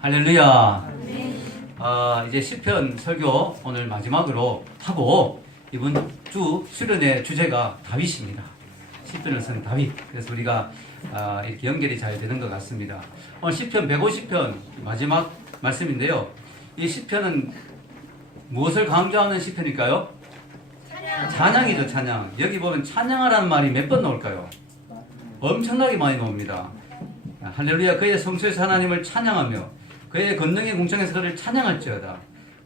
할렐루야. 이제 시편 설교 오늘 마지막으로 하고 이번 주 수련의 주제가 다윗입니다. 시편을 쓴 다윗. 그래서 우리가 이렇게 연결이 잘 되는 것 같습니다. 오늘 시편 150편 마지막 말씀인데요. 이 시편은 무엇을 강조하는 시편일까요? 찬양이죠, 찬양. 여기 보면 찬양하라는 말이 몇 번 나올까요? 엄청나게 많이 나옵니다. 할렐루야. 그의 성소에서 하나님을 찬양하며 그의 권능의 궁창에서 그를 찬양할지어다.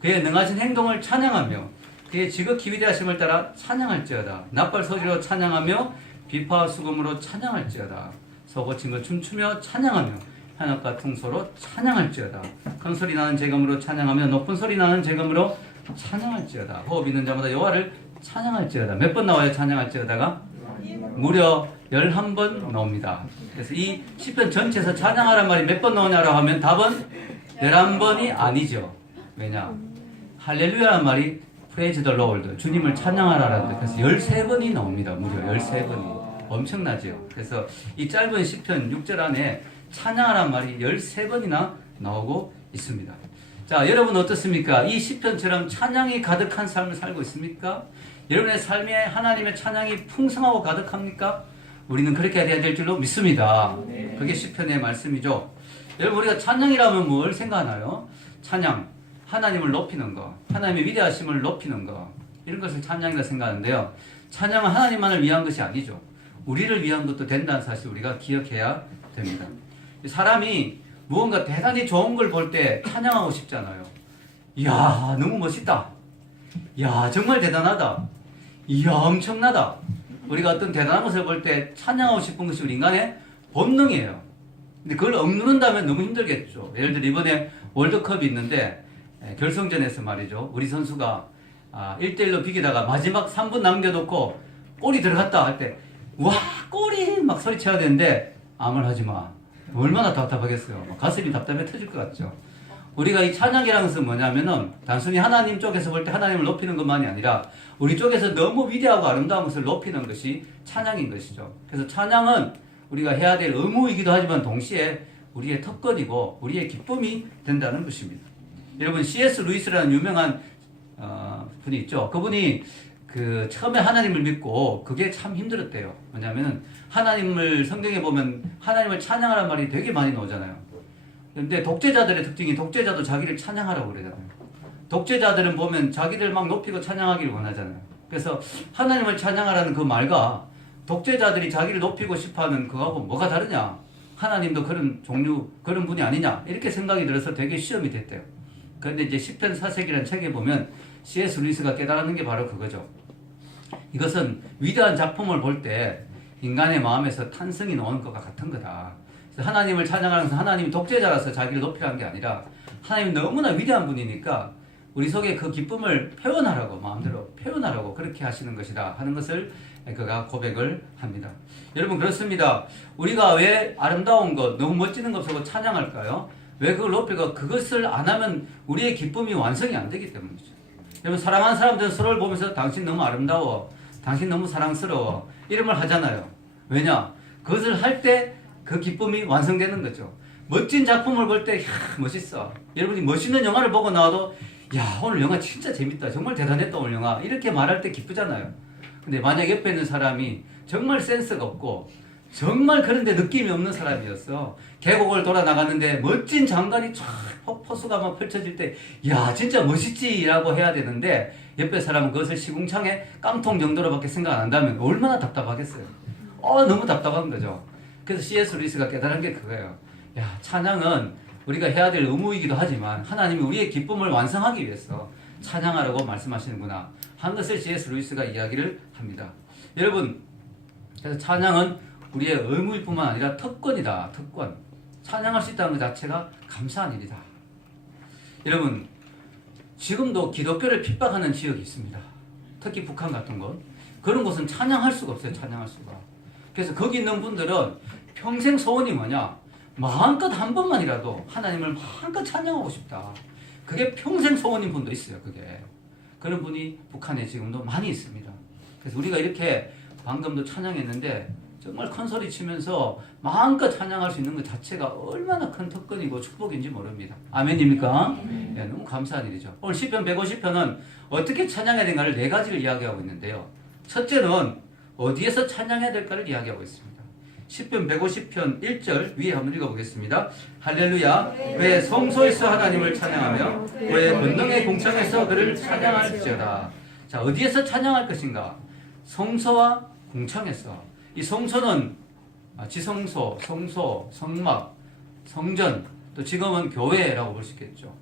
그의 능하신 행동을 찬양하며 그의 지극히 위대하심을 따라 찬양할지어다. 납발 소리로 찬양하며 비파와 수금으로 찬양할지어다. 소고친 것 춤추며 찬양하며 현악과 퉁소로 찬양할지어다. 큰 소리 나는 재금으로 찬양하며 높은 소리 나는 재금으로 찬양할지어다. 호흡 있는 자마다 여호와를 찬양할지어다. 몇 번 나와요? 찬양할지어다가? 무려 11번 나옵니다. 그래서 이 시편 전체에서 찬양하란 말이 몇 번 나오냐라고 하면 답은 11번이 아니죠. 왜냐? 할렐루야라는 말이 Praise the Lord, 주님을 찬양하라라는 그래서 13번이 나옵니다. 무려 13번이. 엄청나죠. 그래서 이 짧은 시편 6절 안에 찬양하라는 말이 13번이나 나오고 있습니다. 자, 여러분 어떻습니까? 이 시편처럼 찬양이 가득한 삶을 살고 있습니까? 여러분의 삶에 하나님의 찬양이 풍성하고 가득합니까? 우리는 그렇게 해야 될 줄로 믿습니다. 그게 시편의 말씀이죠. 여러분, 우리가 찬양이라면 뭘 생각하나요? 찬양, 하나님을 높이는 거, 하나님의 위대하심을 높이는 거, 이런 것을 찬양이라 생각하는데요. 찬양은 하나님만을 위한 것이 아니죠. 우리를 위한 것도 된다는 사실 우리가 기억해야 됩니다. 사람이 무언가 대단히 좋은 걸 볼 때 찬양하고 싶잖아요. 이야, 너무 멋있다. 이야, 정말 대단하다. 이야, 엄청나다. 우리가 어떤 대단한 것을 볼 때 찬양하고 싶은 것이 우리 인간의 본능이에요. 근데 그걸 억누른다면 너무 힘들겠죠. 예를 들어 이번에 월드컵이 있는데 결승전에서 말이죠. 우리 선수가 1대1로 비기다가 마지막 3분 남겨놓고 골이 들어갔다 할 때 와, 골이 막 소리쳐야 되는데 아무 말 하지 마. 얼마나 답답하겠어요. 가슴이 답답해 터질 것 같죠. 우리가 이 찬양이라는 것은 뭐냐면은 단순히 하나님 쪽에서 볼 때 하나님을 높이는 것만이 아니라 우리 쪽에서 너무 위대하고 아름다운 것을 높이는 것이 찬양인 것이죠. 그래서 찬양은 우리가 해야 될 의무이기도 하지만 동시에 우리의 특권이고 우리의 기쁨이 된다는 것입니다. 여러분 C.S. 루이스라는 유명한 분이 있죠. 그분이 처음에 하나님을 믿고 그게 참 힘들었대요. 뭐냐면은 하나님을 성경에 보면 하나님을 찬양하라는 말이 되게 많이 나오잖아요. 근데 독재자들의 특징이 독재자도 자기를 찬양하라고 그러잖아요. 독재자들은 보면 자기를 막 높이고 찬양하기를 원하잖아요. 그래서 하나님을 찬양하라는 그 말과 독재자들이 자기를 높이고 싶어하는 그거하고 뭐가 다르냐? 하나님도 그런 종류, 그런 분이 아니냐? 이렇게 생각이 들어서 되게 시험이 됐대요. 그런데 이제 시편 사색이라는 책에 보면 C.S. 루이스가 깨달았는 게 바로 그거죠. 이것은 위대한 작품을 볼 때 인간의 마음에서 탄성이 나오는 것과 같은 거다. 그래서 하나님을 찬양하면서 하나님이 독재자라서 자기를 높이라는 게 아니라 하나님이 너무나 위대한 분이니까 우리 속에 그 기쁨을 표현하라고, 마음대로 표현하라고 그렇게 하시는 것이다 하는 것을 그가 고백을 합니다. 여러분 그렇습니다. 우리가 왜 아름다운 것, 너무 멋지는 것 보고 찬양할까요? 왜 그걸 높일까? 그것을 안 하면 우리의 기쁨이 완성이 안 되기 때문이죠. 여러분 사랑하는 사람들은 서로를 보면서 당신 너무 아름다워, 당신 너무 사랑스러워 이런 말 하잖아요. 왜냐? 그것을 할 때 그 기쁨이 완성되는 거죠. 멋진 작품을 볼 때 멋있어. 여러분이 멋있는 영화를 보고 나와도 야, 오늘 영화 진짜 재밌다. 정말 대단했다, 오늘 영화. 이렇게 말할 때 기쁘잖아요. 근데 만약 옆에 있는 사람이 정말 센스가 없고 정말 그런데 느낌이 없는 사람이었어. 계곡을 돌아 나갔는데 멋진 장관이 쫙 폭포수가 막 펼쳐질 때 야, 진짜 멋있지 라고 해야 되는데 옆에 사람은 그것을 시궁창에 깡통 정도로밖에 생각 안 한다면 얼마나 답답하겠어요. 너무 답답한 거죠. 그래서 C.S. 루이스가 깨달은 게 그거예요. 야, 찬양은 우리가 해야 될 의무이기도 하지만 하나님이 우리의 기쁨을 완성하기 위해서 찬양하라고 말씀하시는구나 한 것을 C.S. 루이스가 이야기를 합니다. 여러분, 그래서 찬양은 우리의 의무일 뿐만 아니라 특권이다. 특권. 찬양할 수 있다는 것 자체가 감사한 일이다. 여러분, 지금도 기독교를 핍박하는 지역이 있습니다. 특히 북한 같은 곳. 그런 곳은 찬양할 수가 없어요. 찬양할 수가. 그래서 거기 있는 분들은 평생 소원이 뭐냐? 마음껏 한 번만이라도 하나님을 마음껏 찬양하고 싶다. 그게 평생 소원인 분도 있어요. 그게. 그런 분이 북한에 지금도 많이 있습니다. 그래서 우리가 이렇게 방금도 찬양했는데 정말 큰 소리 치면서 마음껏 찬양할 수 있는 것 자체가 얼마나 큰 특권이고 축복인지 모릅니다. 아멘입니까? 네, 너무 감사한 일이죠. 오늘 시편 150편은 어떻게 찬양해야 되는가를 네 가지를 이야기하고 있는데요. 첫째는 어디에서 찬양해야 될까를 이야기하고 있습니다. 시편 150편 1절 위에 한번 읽어보겠습니다. 할렐루야. 왜 성소에서 하나님을 찬양하며 왜 권능의 공창에서 그를 찬양할지어다. 자, 어디에서 찬양할 것인가? 성소와 공창에서. 이 성소는 지성소, 성소, 성막, 성전, 또 지금은 교회라고 볼 수 있겠죠.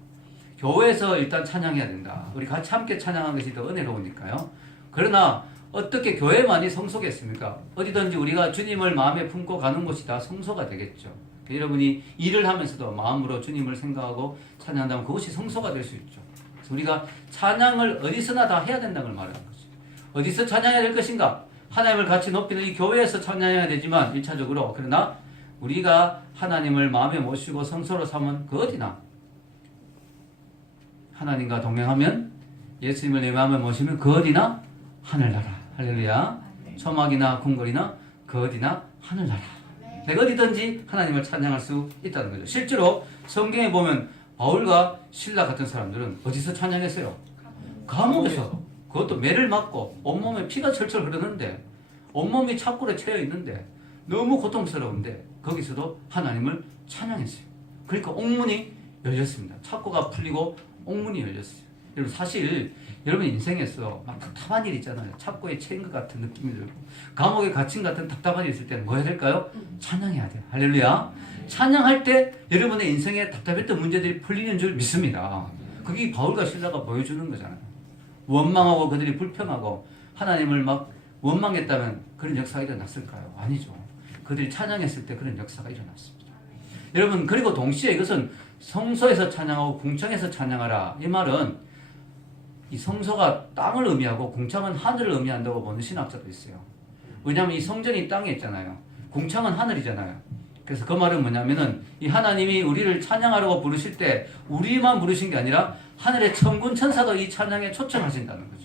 교회에서 일단 찬양해야 된다. 우리 같이 함께 찬양하는 것이 더 은혜로우니까요. 그러나 어떻게 교회만이 성소겠습니까? 어디든지 우리가 주님을 마음에 품고 가는 곳이 다 성소가 되겠죠. 여러분이 일을 하면서도 마음으로 주님을 생각하고 찬양한다면 그것이 성소가 될 수 있죠. 그래서 우리가 찬양을 어디서나 다 해야 된다는 걸 말하는 거죠. 어디서 찬양해야 될 것인가? 하나님을 같이 높이는 이 교회에서 찬양해야 되지만 1차적으로 그러나 우리가 하나님을 마음에 모시고 성소로 삼은 그 어디나 하나님과 동행하면 예수님을 내 마음에 모시면 그 어디나 하늘나라. 할렐루야. 초막이나 궁궐이나 그 어디나 하늘나라. 내가 어디든지 하나님을 찬양할 수 있다는 거죠. 실제로 성경에 보면 바울과 실라 같은 사람들은 어디서 찬양했어요? 감옥에서. 그것도 매를 맞고 온몸에 피가 철철 흐르는데 온몸이 착고에 채여 있는데 너무 고통스러운데 거기서도 하나님을 찬양했어요. 그러니까 옥문이 열렸습니다. 착고가 풀리고 옥문이 열렸어요. 여러분 사실 여러분 인생에서 막 답답한 일 있잖아요. 착고에 채인 것 같은 느낌이 들고 감옥에 갇힌 것 같은 답답한 일 있을 때는 뭐 해야 될까요? 찬양해야 돼요. 할렐루야. 찬양할 때 여러분의 인생에 답답했던 문제들이 풀리는 줄 믿습니다. 그게 바울과 실라가 보여주는 거잖아요. 원망하고 그들이 불평하고 하나님을 막 원망했다면 그런 역사가 일어났을까요? 아니죠. 그들이 찬양했을 때 그런 역사가 일어났습니다. 여러분 그리고 동시에 이것은 성소에서 찬양하고 궁창에서 찬양하라. 이 말은 이 성소가 땅을 의미하고 궁창은 하늘을 의미한다고 보는 신학자도 있어요. 왜냐하면 이 성전이 땅에 있잖아요. 궁창은 하늘이잖아요. 그래서 그 말은 뭐냐면은 이 하나님이 우리를 찬양하려고 부르실 때 우리만 부르신 게 아니라 하늘의 천군 천사도 이 찬양에 초청하신다는 거죠.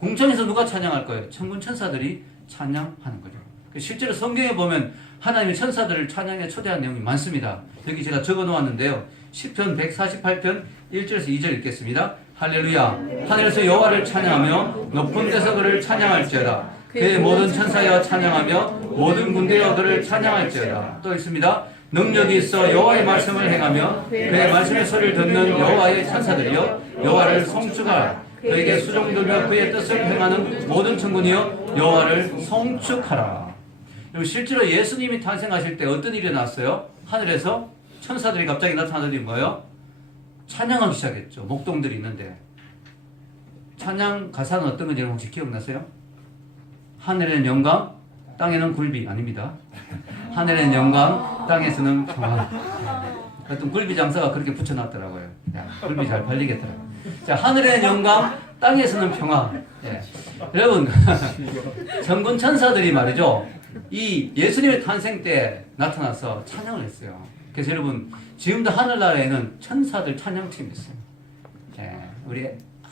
궁창에서 누가 찬양할 거예요? 천군 천사들이 찬양하는 거죠. 실제로 성경에 보면 하나님의 천사들을 찬양에 초대한 내용이 많습니다. 여기 제가 적어 놓았는데요. 시편 148편 1절에서 2절 읽겠습니다. 할렐루야. 하늘에서 여호와를 찬양하며 높은 데서 그를 찬양할지어다. 그의 모든 천사여 찬양하며 모든 군대여 그를 찬양할지어다. 또 있습니다. 능력이 있어 여호와의 말씀을 행하며 그의 말씀의 소리를 듣는 여호와의 천사들이여 여호와를 송축하라. 그에게 수종들며 그의 뜻을 행하는 모든 천군이여 여호와를 송축하라. 실제로 예수님이 탄생하실 때 어떤 일이 났어요? 하늘에서 천사들이 갑자기 나타나더니 뭐예요? 찬양하기 시작했죠. 목동들이 있는데 찬양 가사는 어떤 건지 혹시 기억나세요? 하늘에는 영광, 땅에는 굴비. 아닙니다. 하늘에는 영광, 땅에서는 평화. 어떤 굴비 장사가 그렇게 붙여놨더라고요. 야, 굴비 잘 팔리겠더라고요. 자, 하늘에는 영광, 땅에서는 평화. 예. 여러분, 천군 천사들이 말이죠. 이 예수님의 탄생 때 나타나서 찬양을 했어요. 그래서 여러분, 지금도 하늘나라에는 천사들 찬양팀이 있어요. 예. 우리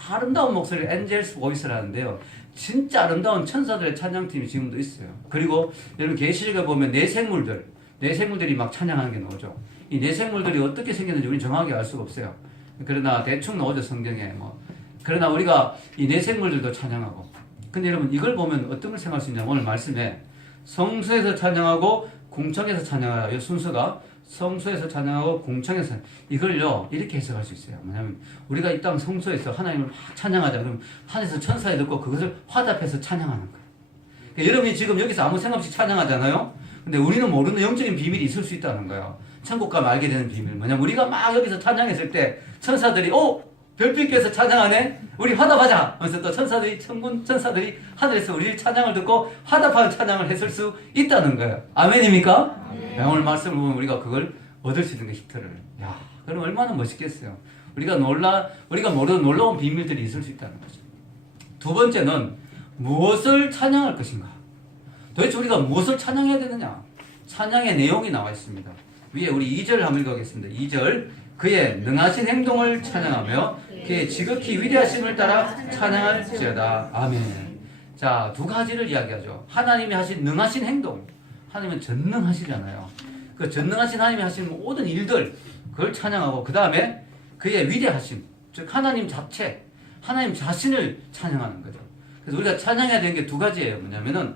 아름다운 목소리 엔젤스 보이스라는데요. 진짜 아름다운 천사들의 찬양팀이 지금도 있어요. 그리고 여러분 계시록에 보면 내생물들이 막 찬양하는 게 나오죠. 이 내생물들이 어떻게 생겼는지 우리는 정확하게 알 수가 없어요. 그러나 대충 나오죠, 성경에. 뭐. 그러나 우리가 이 내생물들도 찬양하고. 근데 여러분 이걸 보면 어떤 걸 생각할 수 있냐면 오늘 말씀에 성소에서 찬양하고 궁창에서 찬양하라. 이 순서가 성소에서 찬양하고 궁창에서 이걸요 이렇게 해석할 수 있어요. 뭐냐면 우리가 이 땅 성소에서 하나님을 막 찬양하자 그러면 하늘에서 천사에 듣고 그것을 화답해서 찬양하는 거예요. 그러니까 여러분이 지금 여기서 아무 생각 없이 찬양하잖아요. 근데 우리는 모르는 영적인 비밀이 있을 수 있다는 거예요. 천국 가면 알게 되는 비밀. 뭐냐면 우리가 막 여기서 찬양했을 때 천사들이 별빛께서 찬양하네? 우리 화답하자! 하면서 또 천군 천사들이 하늘에서 우리 찬양을 듣고 화답하는 찬양을 했을 수 있다는 거예요. 아멘입니까? 네. 오늘 말씀을 보면 우리가 그걸 얻을 수 있는 게 히트를. 야, 그럼 얼마나 멋있겠어요. 우리가 모르는 놀라운 비밀들이 있을 수 있다는 거죠. 두 번째는 무엇을 찬양할 것인가? 도대체 우리가 무엇을 찬양해야 되느냐? 찬양의 내용이 나와 있습니다. 위에 우리 2절 한번 읽어보겠습니다. 2절. 그의 능하신 행동을 찬양하며 그의 지극히 위대하심을 따라 찬양할지어다. 아멘. 자, 두 가지를 이야기하죠. 하나님이 하신 능하신 행동. 하나님은 전능하시잖아요. 그 전능하신 하나님이 하신 모든 일들, 그걸 찬양하고, 그 다음에 그의 위대하심, 즉 하나님 자체, 하나님 자신을 찬양하는 거죠. 그래서 우리가 찬양해야 되는 게 두 가지예요. 뭐냐면은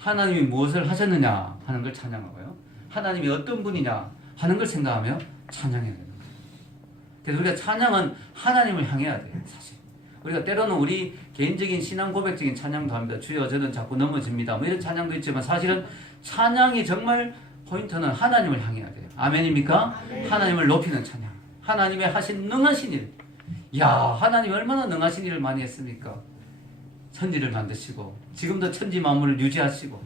하나님이 무엇을 하셨느냐 하는 걸 찬양하고요. 하나님이 어떤 분이냐 하는 걸 생각하며 찬양해야 되는 거예요. 그래서 우리가 찬양은 하나님을 향해야 돼요. 사실 우리가 때로는 우리 개인적인 신앙 고백적인 찬양도 합니다. 주여 저는 자꾸 넘어집니다. 뭐 이런 찬양도 있지만 사실은 찬양이 정말 포인트는 하나님을 향해야 돼요. 아멘입니까? 아멘. 하나님을 높이는 찬양. 하나님의 하신 능하신 일. 야, 하나님 얼마나 능하신 일을 많이 했습니까? 천지를 만드시고 지금도 천지 만물을 유지하시고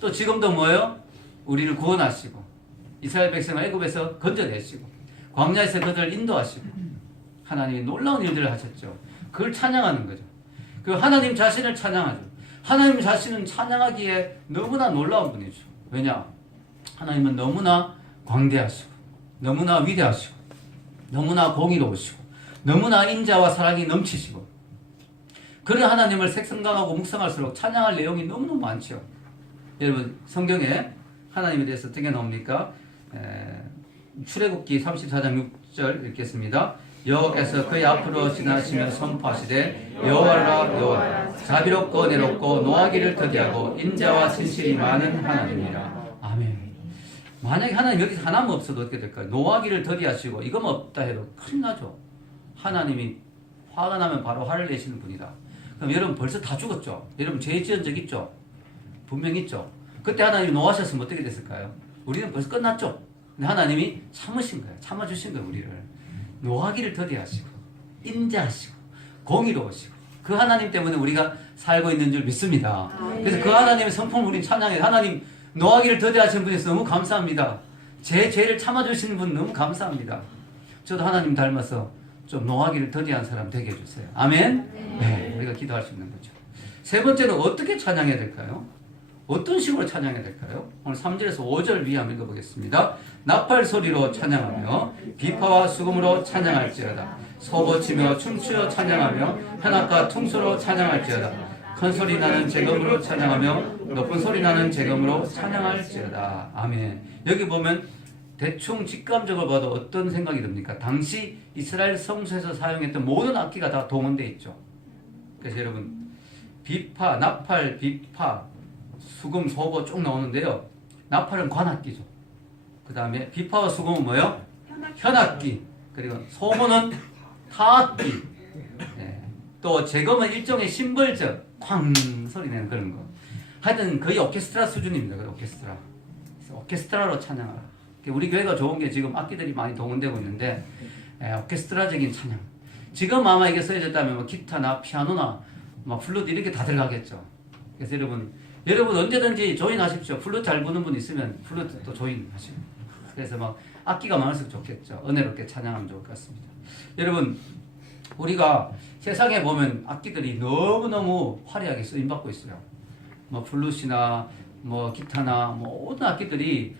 또 지금도 뭐예요? 우리를 구원하시고 이스라엘 백성을 애굽에서 건져내시고 광야에서 그들을 인도하시고 하나님이 놀라운 일들을 하셨죠. 그걸 찬양하는 거죠. 그 하나님 자신을 찬양하죠. 하나님 자신은 찬양하기에 너무나 놀라운 분이죠. 왜냐? 하나님은 너무나 광대하시고 너무나 위대하시고 너무나 공의로우시고 너무나 인자와 사랑이 넘치시고 그런 하나님을 생각하고 묵상할수록 찬양할 내용이 너무너무 많죠. 여러분 성경에 하나님에 대해서 어떻게 나옵니까? 출애굽기 34장 6절 읽겠습니다. 여호와께서 그의 앞으로 지나시며 선포하시되 여호와라 여호와라 자비롭고 내롭고 노하기를 더디하고 인자와 진실이 많은 하나님이라. 아멘. 만약에 하나님 여기서 하나만 없어도 어떻게 될까요? 노하기를 더디하시고 이거만 없다 해도 큰일 나죠. 하나님이 화가 나면 바로 화를 내시는 분이다. 그럼 여러분 벌써 다 죽었죠? 여러분 죄 지은 적 있죠? 분명히 있죠? 그때 하나님이 노하셨으면 어떻게 됐을까요? 우리는 벌써 끝났죠? 근데 하나님이 참으신 거예요. 참아주신 거예요, 우리를. 노하기를 더디하시고, 인자하시고, 공의로우시고, 그 하나님 때문에 우리가 살고 있는 줄 믿습니다. 그래서 그 하나님의 성품을 우리는 찬양해요. 하나님, 노하기를 더디하시는 분이서 너무 감사합니다. 제 죄를 참아주시는 분 너무 감사합니다. 저도 하나님 닮아서 좀 노하기를 더디한 사람 되게 해주세요. 아멘? 네, 우리가 기도할 수 있는 거죠. 세 번째는 어떻게 찬양해야 될까요? 어떤 식으로 찬양해야 될까요? 오늘 3절에서 5절 위에 한번 읽어보겠습니다. 나팔 소리로 찬양하며 비파와 수금으로 찬양할지어다. 소고치며 춤추어 찬양하며 현악과 퉁소로 찬양할지어다. 큰 소리 나는 재금으로 찬양하며 높은 소리 나는 재금으로 찬양할지어다. 아멘. 여기 보면 대충 직감적으로 봐도 어떤 생각이 듭니까? 당시 이스라엘 성소에서 사용했던 모든 악기가 다 동원되어 있죠. 그래서 여러분 비파, 나팔, 비파, 수금, 소고 쭉 나오는데요. 나팔은 관악기죠. 그 다음에 비파와 수금은 뭐예요? 현악기. 그리고 소고는 타악기. 네. 또 재금은 일종의 심벌적 쾅 소리 내는 그런 거. 하여튼 거의 오케스트라 수준입니다. 거의 오케스트라. 오케스트라로 찬양하라. 우리 교회가 좋은 게 지금 악기들이 많이 동원되고 있는데 오케스트라적인 찬양. 지금 아마 이게 써졌다면 뭐 기타나 피아노나 막 플루트 이렇게 다 들어가겠죠. 그래서 여러분 언제든지 조인하십시오. 플루트 잘 부는 분 있으면 플루트 또 조인하시고. 그래서 막 악기가 많을수록 좋겠죠. 은혜롭게 찬양하면 좋을 것 같습니다. 여러분 우리가 세상에 보면 악기들이 너무너무 화려하게 쓰임받고 있어요. 뭐 플룻이나 뭐 기타나 뭐 모든 악기들이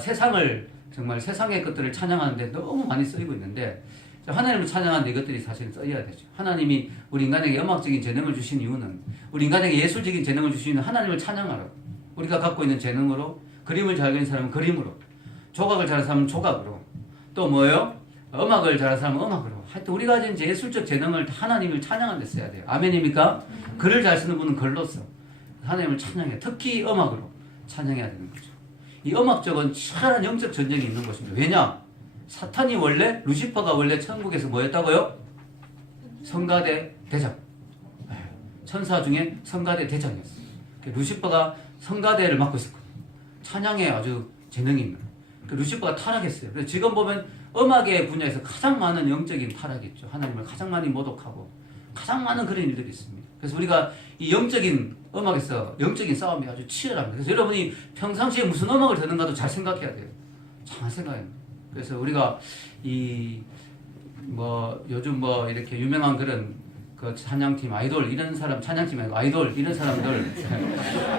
세상을 정말 세상의 것들을 찬양하는데 너무 많이 쓰이고 있는데 하나님을 찬양하는데 이것들이 사실 써야 되죠. 하나님이 우리 인간에게 음악적인 재능을 주신 이유는 우리 인간에게 예술적인 재능을 주신 이유는 하나님을 찬양하라고. 우리가 갖고 있는 재능으로 그림을 잘 그리는 사람은 그림으로 조각을 잘하는 사람은 조각으로 또 뭐예요? 음악을 잘하는 사람은 음악으로 하여튼 우리가 가진 예술적 재능을 하나님을 찬양하는 데 써야 돼요. 아멘입니까? 글을 잘 쓰는 분은 글로써 하나님을 찬양해요. 특히 음악으로 찬양해야 되는 거죠. 이 음악적은 치열한 영적 전쟁이 있는 것입니다. 왜냐? 사탄이 원래 루시퍼가 원래 천국에서 뭐였다고요? 성가대 대장. 천사 중에 성가대 대장이었어요. 루시퍼가 성가대를 맡고 있었거든요. 찬양에 아주 재능이 있는. 루시퍼가 타락했어요. 그래서 지금 보면 음악의 분야에서 가장 많은 영적인 타락이 있죠. 하나님을 가장 많이 모독하고 가장 많은 그런 일들이 있습니다. 그래서 우리가 이 영적인 음악에서 영적인 싸움이 아주 치열합니다. 그래서 여러분이 평상시에 무슨 음악을 듣는가도 잘 생각해야 돼요. 잘 생각해야 돼요. 그래서 우리가 요즘 이렇게 유명한 그런 그 찬양팀 아이돌 이런 사람 찬양팀 아니고 아이돌 이런 사람들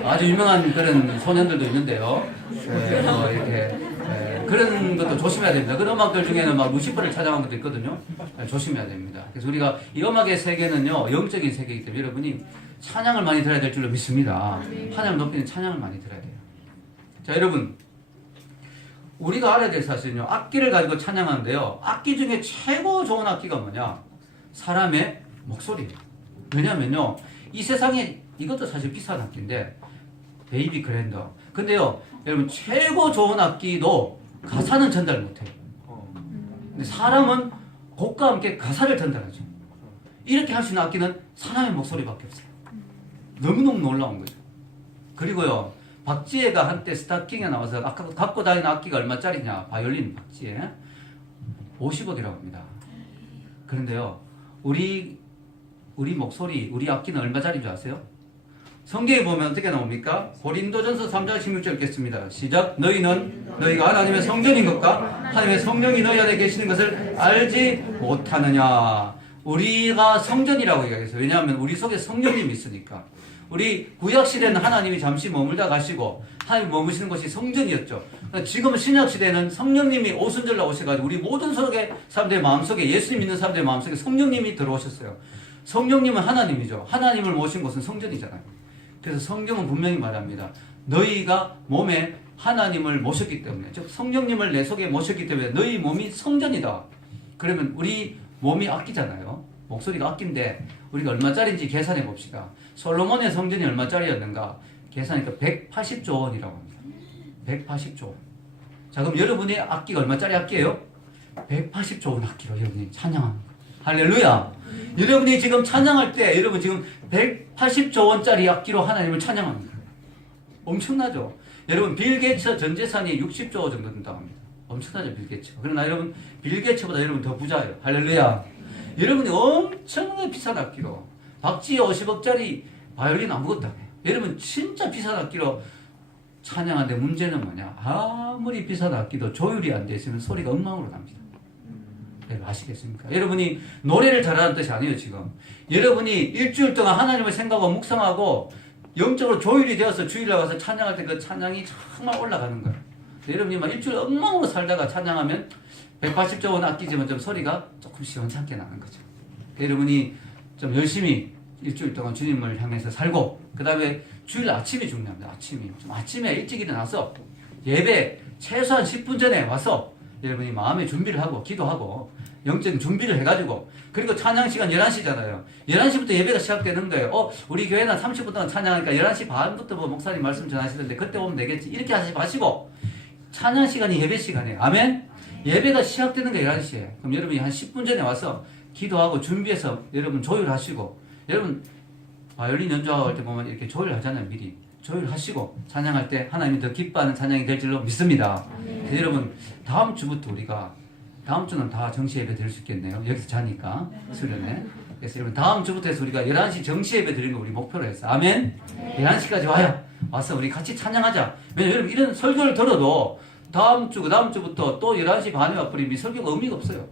아주 유명한 그런 소년들도 있는데요. 이렇게 그런 것도 조심해야 됩니다. 그런 음악들 중에는 막 루시퍼를 찬양한 것도 있거든요. 조심해야 됩니다. 그래서 우리가 이 음악의 세계는요, 영적인 세계이기 때문에 여러분이 찬양을 많이 들어야 될 줄로 믿습니다. 하나님 높이는 찬양을 많이 들어야 돼요. 자, 여러분. 우리가 알아야 될 사실은요, 악기를 가지고 찬양하는데요, 악기 중에 최고 좋은 악기가 뭐냐? 사람의 목소리예요. 왜냐면요, 이 세상에 이것도 사실 비싼 악기인데, 베이비 그랜더. 근데요, 여러분, 최고 좋은 악기도 가사는 전달 못해요. 근데 사람은 곡과 함께 가사를 전달하죠. 이렇게 할 수 있는 악기는 사람의 목소리밖에 없어요. 너무너무 놀라운 거죠. 그리고요, 박지혜가 한때 스타킹에 나와서 아까 갖고 다니는 악기가 얼마짜리냐? 바이올린 박지혜 50억이라고 합니다. 그런데요, 우리 목소리, 우리 악기는 얼마짜리인 줄 아세요? 성경에 보면 어떻게 나옵니까? 고린도전서 3장 16절 읽겠습니다. 시작. 너희가 하나님의 성전인 것과 하나님의 성령이 너희 안에 계시는 것을 알지 못하느냐? 우리가 성전이라고 얘기했어요. 왜냐하면 우리 속에 성령님이 있으니까. 우리 구약시대는 하나님이 잠시 머물다 가시고 하나님 머무시는 곳이 성전이었죠. 지금 신약시대는 성령님이 오순절날 오셔가지고 우리 모든 속에 사람들의 마음속에, 예수님 믿는 사람들의 마음속에 성령님이 들어오셨어요. 성령님은 하나님이죠. 하나님을 모신 곳은 성전이잖아요. 그래서 성경은 분명히 말합니다. 너희가 몸에 하나님을 모셨기 때문에, 즉 성령님을 내 속에 모셨기 때문에 너희 몸이 성전이다. 그러면 우리 몸이 악기잖아요. 목소리가 악기인데 우리가 얼마짜리인지 계산해 봅시다. 솔로몬의 성전이 얼마짜리였는가? 계산하니까 180조 원이라고 합니다. 180조 원. 자, 그럼 여러분의 악기가 얼마짜리 악기예요? 180조 원 악기로 여러분이 찬양하는 거예요. 할렐루야. 여러분이 지금 찬양할 때 여러분 지금 180조 원짜리 악기로 하나님을 찬양하는 거예요. 엄청나죠? 여러분 빌 게이츠 전 재산이 60조 정도 된다고 합니다. 엄청나죠, 빌 게이츠가. 그러나 여러분 빌 게이츠보다 여러분 더 부자예요. 할렐루야. 여러분이 엄청나게 비싼 악기로 박지혜 50억짜리 바이올린 아무것도 안 해요. 여러분 진짜 비싼 악기로 찬양하는데 문제는 뭐냐? 아무리 비싼 악기도 조율이 안 돼 있으면 소리가 엉망으로 납니다. 여러분 아시겠습니까? 여러분이 노래를 잘하는 뜻이 아니에요. 지금 여러분이 일주일 동안 하나님을 생각하고 묵상하고 영적으로 조율이 되어서 주일날 와서 찬양할 때 그 찬양이 정말 올라가는 거예요. 여러분이 막 일주일 엉망으로 살다가 찬양하면 180조 원 악기지만 좀 소리가 조금 시원찮게 나는 거죠. 여러분이 좀 열심히 일주일 동안 주님을 향해서 살고, 그 다음에 주일 아침이 중요합니다. 아침에 일찍 일어나서 예배 최소한 10분 전에 와서 여러분이 마음의 준비를 하고 기도하고 영적인 준비를 해가지고, 그리고 찬양 시간 11시잖아요. 11시부터 예배가 시작되는 거예요. 우리 교회는 30분 동안 찬양하니까 11시 반부터 뭐 목사님 말씀 전하시던데 그때 오면 되겠지. 이렇게 하지 마시고 찬양 시간이 예배 시간이에요. 아멘? 예배가 시작되는 게 11시에. 그럼 여러분이 한 10분 전에 와서 기도하고 준비해서 여러분 조율하시고, 여러분 바이올린 연주할 때 보면 이렇게 조율하잖아요. 미리 조율하시고 찬양할 때 하나님이 더 기뻐하는 찬양이 될 줄로 믿습니다. 여러분 다음 주부터 우리가, 다음 주는 다 정시 예배 드릴 수 있겠네요. 여기서 자니까 수련회. 그래서 여러분 다음 주부터 해서 우리가 11시 정시 예배 드리는 거 우리 목표로 했어요. 아멘? 11시까지 와서 우리 같이 찬양하자. 왜냐면 여러분 이런 설교를 들어도 다음 주, 그 다음 주부터 또 11시 반에 와버리면 설교가 의미가 없어요.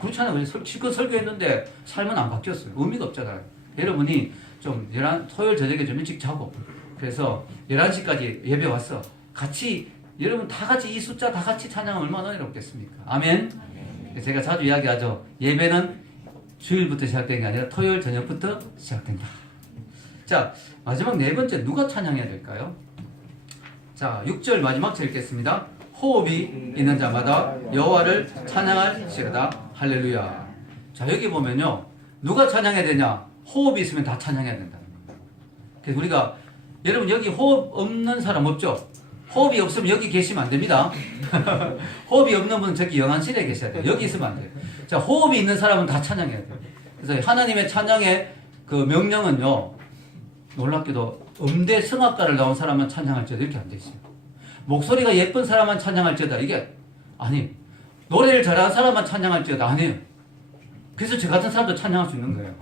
그렇잖아요. 실컷 설교했는데 삶은 안 바뀌었어요. 의미가 없잖아요. 여러분이 좀 토요일 저녁에 좀 일찍 자고, 그래서 11시까지 예배 와서 같이, 여러분 다 같이 이 숫자 다 같이 찬양하면 얼마나 어렵겠습니까? 아멘? 제가 자주 이야기하죠. 예배는 주일부터 시작된 게 아니라 토요일 저녁부터 시작된다. 자, 마지막 네 번째 누가 찬양해야 될까요? 자, 6절 마지막 절 읽겠습니다. 호흡이 있는 자마다 여호와를 찬양할지어다. 할렐루야. 자, 여기 보면요, 누가 찬양해야 되냐? 호흡이 있으면 다 찬양해야 된다는 겁니다. 그래서 우리가, 여러분 여기 호흡 없는 사람 없죠? 호흡이 없으면 여기 계시면 안 됩니다. 호흡이 없는 분은 저기 영안실에 계셔야 돼요. 여기 있으면 안 돼요. 자, 호흡이 있는 사람은 다 찬양해야 돼요. 그래서 하나님의 찬양의 그 명령은요, 놀랍게도 음대 성악가를 나온 사람만 찬양할지어다 이렇게 안 돼 있어요. 목소리가 예쁜 사람만 찬양할지어다 이게 아니, 노래를 잘하는 사람만 찬양할지어다 아니에요. 그래서 저 같은 사람도 찬양할 수 있는 거예요.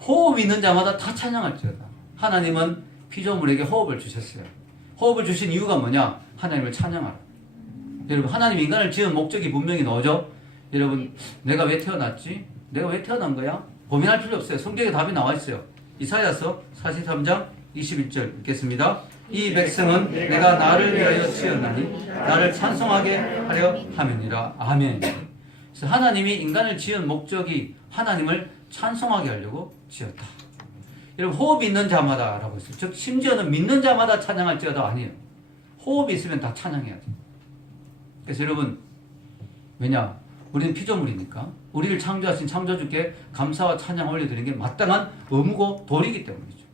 호흡이 있는 자마다 다 찬양할지어다. 하나님은 피조물에게 호흡을 주셨어요. 호흡을 주신 이유가 뭐냐? 하나님을 찬양하라. 여러분 하나님 인간을 지은 목적이 분명히 나오죠. 여러분 내가 왜 태어났지? 내가 왜 태어난 거야? 고민할 필요 없어요. 성경에 답이 나와 있어요. 이사야서 43장 21절 읽겠습니다. 이 백성은 내가 나를 위하여 지었나니 나를 찬송하게 하려 함이니라. 아멘. 그래서 하나님이 인간을 지은 목적이 하나님을 찬송하게 하려고 지었다. 여러분, 호흡이 있는 자마다 라고 했어요. 즉 심지어는 믿는 자마다 찬양할지어다 아니에요. 호흡이 있으면 다 찬양해야 돼요. 그래서 여러분, 왜냐? 우리는 피조물이니까 우리를 창조하신 창조주께 감사와 찬양 올려드리는 게 마땅한 의무고 도리이기 때문이죠.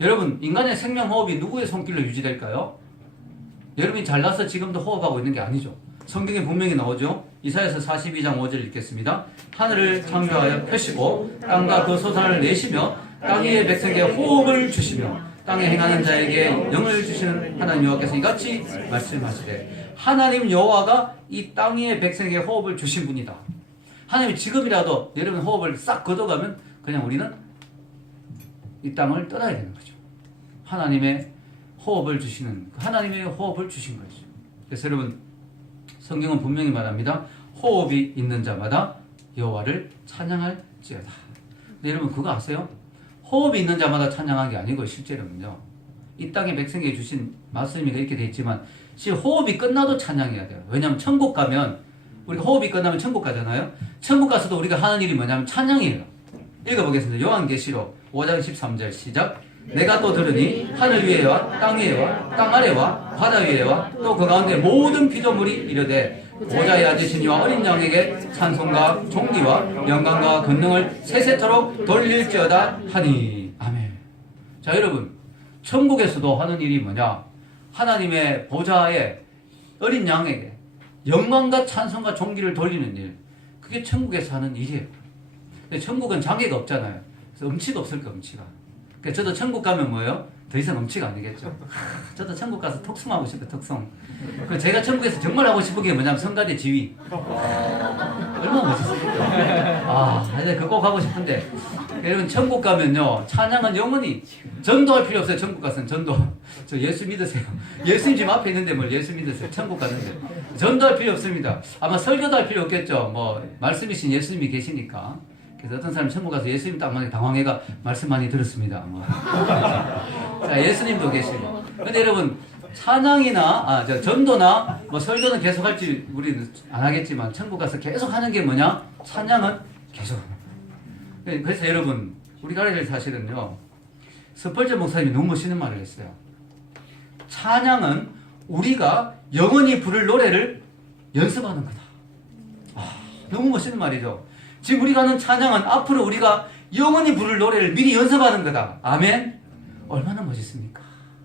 여러분, 인간의 생명 호흡이 누구의 손길로 유지될까요? 여러분이 잘나서 지금도 호흡하고 있는 게 아니죠. 성경에 분명히 나오죠. 이사야서 42장 5절 읽겠습니다. 하늘을 창조하여 펴시고 땅과 그 소산을 내시며 땅 위의 백성에게 호흡을 주시며 땅에 행하는 자에게 영을 주시는 하나님 여호와께서 이같이 말씀하시되, 하나님 여호와가 이 땅 위의 백성에게 호흡을 주신 분이다. 하나님이 지금이라도 여러분 호흡을 싹 걷어가면 그냥 우리는 이 땅을 떠나야 되는 거죠. 하나님의 호흡을 주시는, 하나님의 호흡을 주신 거죠. 그래서 여러분, 성경은 분명히 말합니다. 호흡이 있는 자마다 여호와를 찬양할지어다. 근데 여러분 그거 아세요? 호흡이 있는 자마다 찬양한 게 아니고 실제로는요, 이 땅의 백성에게 주신 말씀이 이렇게 되어 있지만 호흡이 끝나도 찬양해야 돼요. 왜냐하면 천국 가면, 우리가 호흡이 끝나면 천국 가잖아요. 천국 가서도 우리가 하는 일이 뭐냐면 찬양이에요. 읽어보겠습니다. 요한계시록 5장 13절 시작. 내가 또 들으니 하늘 위에와 땅 위에와 땅 아래와 바다 위에와 또 그 가운데 모든 피조물이 이르되 보좌에 앉으신 이와 어린 양에게 찬송과 존귀와 영광과 권능을 세세토록 돌릴지어다 하니. 아멘. 자, 여러분, 천국에서도 하는 일이 뭐냐? 하나님의 보좌에 어린 양에게 영광과 찬송과 존귀를 돌리는 일. 그게 천국에서 하는 일이에요. 근데 천국은 장애가 없잖아요. 그래서 음치가 없을 거예요, 음치가. 그러니까 저도 천국 가면 뭐예요? 더 이상 음치가 아니겠죠. 저도 천국 가서 톡송하고 싶어요, 톡송. 제가 천국에서 정말 하고 싶은 게 뭐냐면 성가대 지휘. 얼마나 멋있습니까? 아, 그거 하고 싶은데. 여러분, 천국 가면요, 찬양은 영원히 전도할 필요 없어요. 천국 가서는 전도. 저 예수 믿으세요. 예수님 집 앞에 있는데 뭘 예수 믿으세요. 천국 가는데. 전도할 필요 없습니다. 아마 설교도 할 필요 없겠죠. 뭐, 말씀이신 예수님이 계시니까. 그래서 어떤 사람이 천국 가서 예수님 딱 만나게 당황해가 말씀 많이 들었습니다. 뭐. 자, 예수님도 계시고. 근데 여러분, 찬양이나, 전도나, 뭐, 설교는 계속 할지 우리는 안 하겠지만, 천국 가서 계속 하는 게 뭐냐? 찬양은 계속. 그래서 여러분, 우리가 알아야 될 사실은요, 스펄전 목사님이 너무 멋있는 말을 했어요. 찬양은 우리가 영원히 부를 노래를 연습하는 거다. 너무 멋있는 말이죠. 지금 우리가 하는 찬양은 앞으로 우리가 영원히 부를 노래를 미리 연습하는 거다. 아멘? 얼마나 멋있습니까?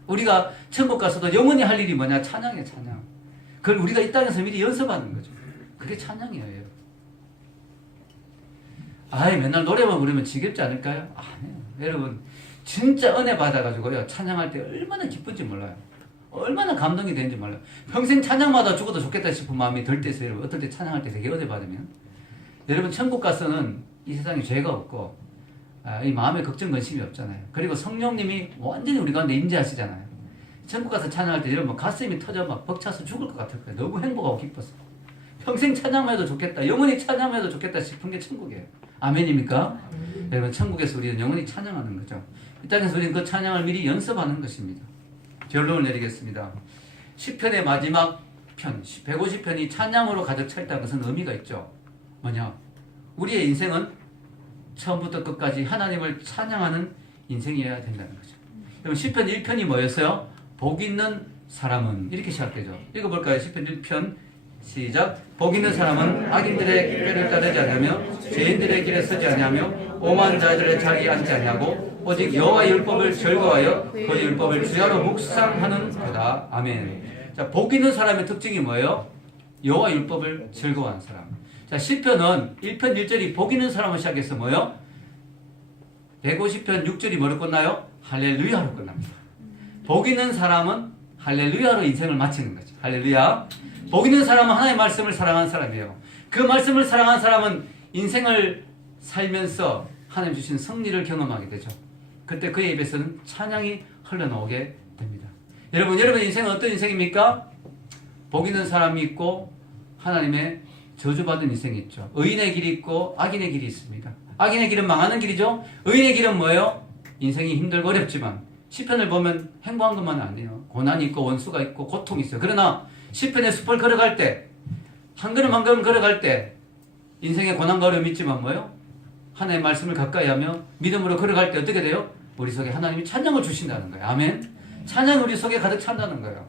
우리가 천국 가서도 영원히 할 일이 뭐냐? 찬양이에요, 찬양. 그걸 우리가 이 땅에서 미리 연습하는 거죠. 그게 찬양이에요. 맨날 노래만 부르면 지겹지 않을까요? 아니에요. 여러분, 진짜 은혜 받아가지고요, 찬양할 때 얼마나 기쁜지 몰라요. 얼마나 감동이 되는지 몰라요. 평생 찬양마다 죽어도 좋겠다 싶은 마음이 들 때서 여러분, 어떨 때 찬양할 때 되게 은혜 받으면, 여러분, 천국 가서는 이 세상에 죄가 없고, 이 마음에 걱정, 근심이 없잖아요. 그리고 성령님이 완전히 우리 가운데 임재하시잖아요. 천국 가서 찬양할 때 여러분, 가슴이 터져 막 벅차서 죽을 것 같을 거예요. 너무 행복하고 기뻐서. 평생 찬양만 해도 좋겠다, 영원히 찬양만 해도 좋겠다 싶은 게 천국이에요. 아멘입니까? 여러분, 천국에서 우리는 영원히 찬양하는 거죠. 이 땅에서 우리는 그 찬양을 미리 연습하는 것입니다. 결론을 내리겠습니다. 시편의 마지막 편, 150편이 찬양으로 가득 차 있다는 것은 의미가 있죠. 뭐냐? 우리의 인생은 처음부터 끝까지 하나님을 찬양하는 인생이어야 된다는 거죠. 그럼 시편 1편이 뭐였어요? 복 있는 사람은, 이렇게 시작되죠. 읽어볼까요? 시편 1편 시작. 복 있는 사람은 악인들의 꾀를 따르지 않으며 죄인들의 길에 서지 아니하며 오만 자들의 자리에 앉지 아니하고 오직 여호와의 율법을 즐거워하여 그 율법을 주야로 묵상하는 거다. 아멘. 자, 복 있는 사람의 특징이 뭐예요? 여호와 율법을 즐거워하는 사람. 자, 시편은 1편 1절이 복 있는 사람을 시작해서 뭐예요? 150편 6절이 뭐로 끝나요? 할렐루야로 끝납니다. 복 있는 사람은 할렐루야로 인생을 마치는 거죠. 할렐루야. 복 있는 사람은 하나님의 말씀을 사랑하는 사람이에요. 그 말씀을 사랑하는 사람은 인생을 살면서 하나님 주신 승리를 경험하게 되죠. 그때 그의 입에서는 찬양이 흘러나오게 됩니다. 여러분의 인생은 어떤 인생입니까? 복 있는 사람이 있고 하나님의 저주받은 인생이 있죠. 의인의 길이 있고 악인의 길이 있습니다. 악인의 길은 망하는 길이죠. 의인의 길은 뭐예요? 인생이 힘들고 어렵지만 시편을 보면 행복한 것만 아니에요. 고난이 있고 원수가 있고 고통이 있어요. 그러나 시편의 숲을 걸어갈 때, 한 걸음 한 걸음 걸어갈 때 인생의 고난과 어려움이 있지만 뭐예요? 하나님의 말씀을 가까이 하며 믿음으로 걸어갈 때 어떻게 돼요? 우리 속에 하나님이 찬양을 주신다는 거예요. 아멘. 찬양 우리 속에 가득 찬다는 거예요.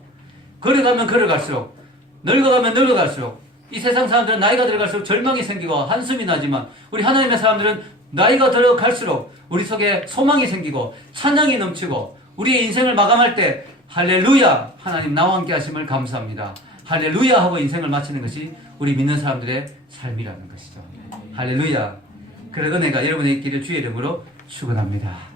걸어가면 걸어갈수록, 늙어가면 늙어갈수록, 이 세상 사람들은 나이가 들어갈수록 절망이 생기고 한숨이 나지만 우리 하나님의 사람들은 나이가 들어갈수록 우리 속에 소망이 생기고 찬양이 넘치고 우리의 인생을 마감할 때 할렐루야, 하나님 나와 함께 하심을 감사합니다, 할렐루야 하고 인생을 마치는 것이 우리 믿는 사람들의 삶이라는 것이죠. 할렐루야. 그런 은혜가 여러분의 있기를 주의 이름으로 축원합니다.